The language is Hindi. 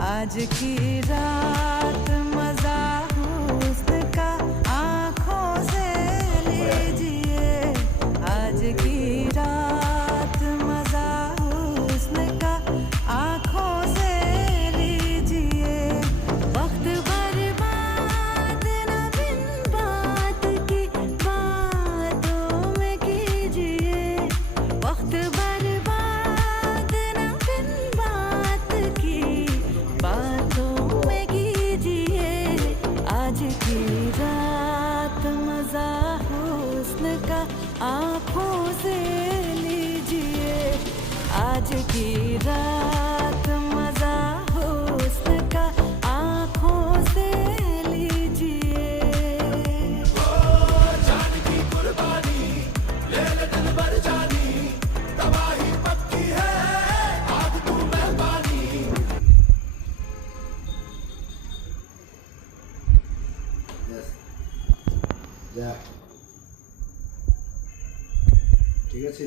आज की रात मजा हुस्न का आंखों से लीजिए। आज की रात मजा हुस्न का आंखों से लीजिए। वक्त बर्बाद न बिन बात की बातों में कीजिए। वक्त बर्बाद न बिन बात की बातों में कीजिए। आज की रात मजा हुस्न का आंखों से लीजिए। आज की रात मजा हुस्न का आंखों से लीजिए। যা ঠিক আছে।